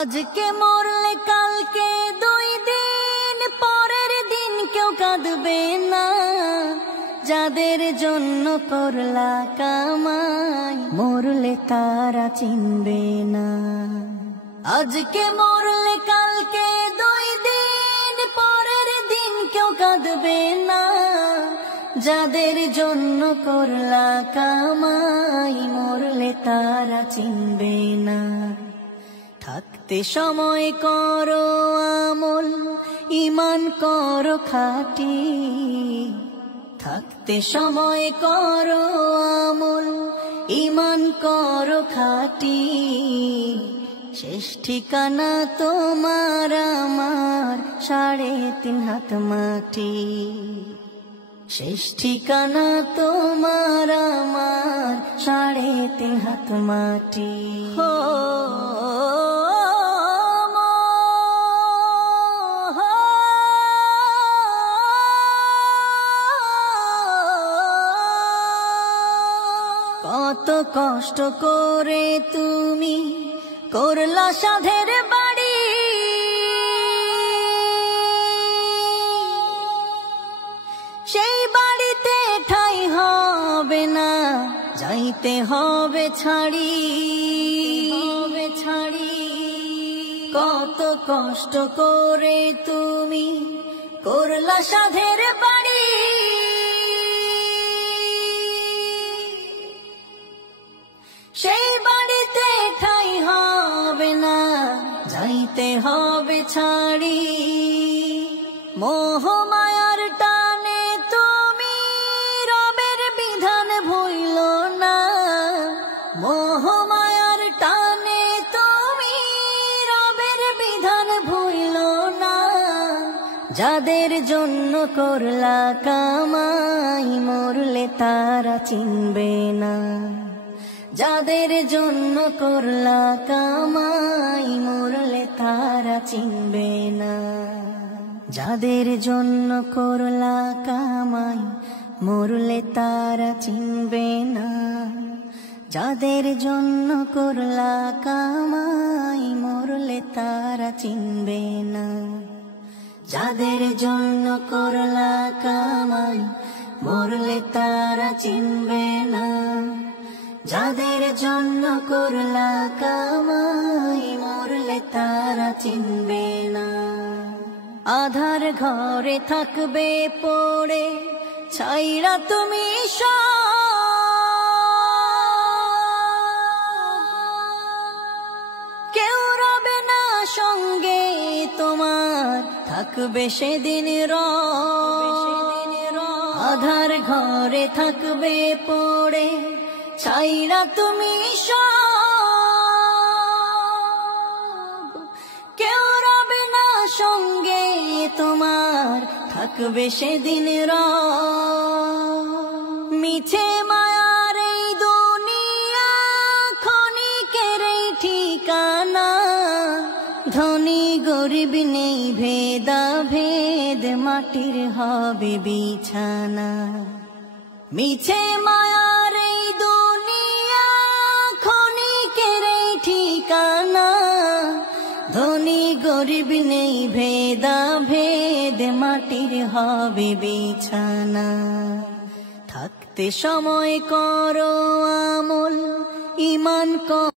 আজকে মরলে কালকে 2 দিন পরের দিন কেউ কাঁদবে না। যাদের জন্য করলা কামাই মরলে তারা চিনবে না। আজকে মরলে কালকে 2 দিন পরের দিন কেউ কাঁদবে না। যাদের জন্য করলা কামাই মরলে তারা চিনবে না। থাকতে সময় করো আমল, ঈমান করো খাঁটি। থাকতে সময় করো আমল, ঈমান করো খাঁটি। শেষ ঠিকানা তোমার আমার 3.5 হাত মাটি। শেষ ঠিকানা তোমার আমার 3.5 হাত মাটি। কত কষ্ট করে তুমি করলা সাধের বাড়ি। সেই বাড়িতে ঠাঁই হবে না, যাইতে হবে ছাড়ি। কত কষ্ট করে তুমি করলা সাধের বাড়ি। সেই বাড়িতে ঠাঁই হবে না, যাইতে হবে ছাড়ি। মোহ মায়ার টানে তুমি রবের বিধান ভুইল না। মোহ মায়ার টানে তুমি রবের বিধান ভুইল না। যাদের জন্য করলা কামাই মরলে তারা চিনবে না। যাদের জন্য করলা কামাই মরলে তারা চিনবে না। যাদের জন্য করলা কামাই মরলে তারা চিনবে না। যাদের জন্য করলা কামাই মরলে তারা চিনবে না। যাদের জন্য করলা কামাই মরলে তারা চিনবে না। যাদের জন্য করলা কামাই মরলে তারা চিনবে না। আধার ঘরে থাকবে পড়ে ছাইরা তুমি কেউ রবে না সঙ্গে তোমার, থাকবে সেদিন আধার ঘরে থাকবে পড়ে ছাইরা তুমি কেউ রবে না সঙ্গে তোমার, থাকবে সেদিন মিছে মায়ার এই দুনিয়া ক্ষণিকের এই ঠিকানা। ধনী গরিব নেই ভেদা ভেদ, মাটির হবে বিছানা। মিছে মায়ার এই দুনিয়া ক্ষণিকের এই ঠিকানা। ধনী গরিব নেই ভেদা ভেদ, মাটির হবে বিছানা। থাকতে সময় করো আমল, ঈমান করো